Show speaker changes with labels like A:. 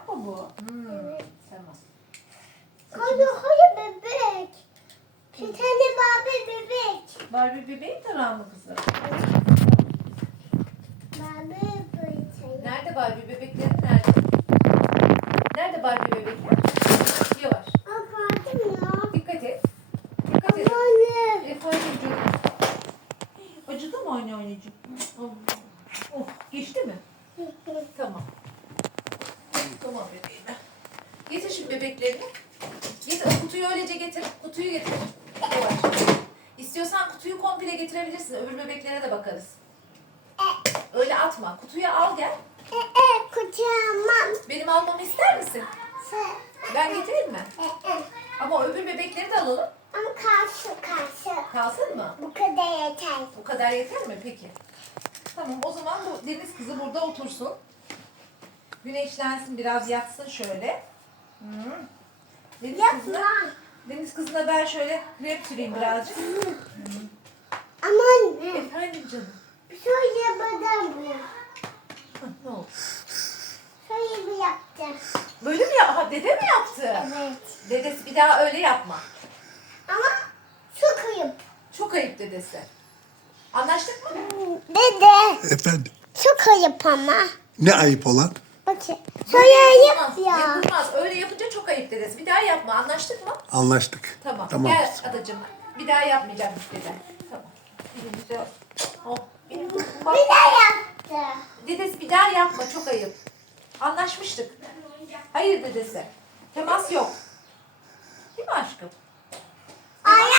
A: mı bu?
B: Evet.
A: Tamam.
B: Hayır hayır bebek. Bir tane Barbie bebek.
A: Barbie bebeğin tarağı mı kızım?
B: Barbie bebek.
A: Nerede Barbie bebekleri nerede? Nerede Barbie bebekler? Yavaş.
B: Aa kaldım ya.
A: Dikkat et. Dikkat et.
B: Anne.
A: Efendim canım. Acıdı mı anne anneciğim? Oh, oh, geçti mi? Tamam. Tamam bebeğim. Getir şimdi bebeklerini. Getir, kutuyu öylece getir. Kutuyu getir. Yavaş. İstiyorsan kutuyu komple getirebilirsin. Öbür bebeklere de bakarız. Öyle atma. Kutuyu al gel.
B: Kucağımam.
A: Benim almamı ister misin? Ben getireyim mi? Ama öbür bebekleri de alalım.
B: Ama karşı.
A: Kalsın mı?
B: Bu kadar yeter.
A: Bu kadar yeter mi peki? Tamam, o zaman bu deniz kızı burada otursun. Güneşlensin, biraz yatsın şöyle. Deniz kızına ben şöyle krem süreyim birazcık.
B: Ama anne.
A: Efendim canım.
B: Şöyle yapmadım bu.
A: Ne oldu?
B: Şöyle bir yaptım.
A: Böyle mi ya? Ha, dede mi yaptı?
B: Evet.
A: Dedesi bir daha öyle yapma.
B: Ama çok ayıp.
A: Çok ayıp dedesi. Anlaştık mı?
B: Dede.
C: Efendim,
B: Çok ayıp ama.
C: ne ayıp olan?
B: Bakın. Şöyle ayıp
A: Yapılmaz.
B: ya.
A: Yapılmaz. Öyle yapınca çok ayıp dedesi. Bir daha yapma. Anlaştık mı?
C: Anlaştık.
A: Tamam.
C: Tamam.
A: Gel adacığım. Bir daha yapmayacağım dede. Tamam. Elimizi oh. Benim kızım bak.
B: Bir daha yaptı.
A: Dedesi bir daha yapma. Çok ayıp. Anlaşmıştık. Hayır dedesi. Temas yok. Değil mi aşkım?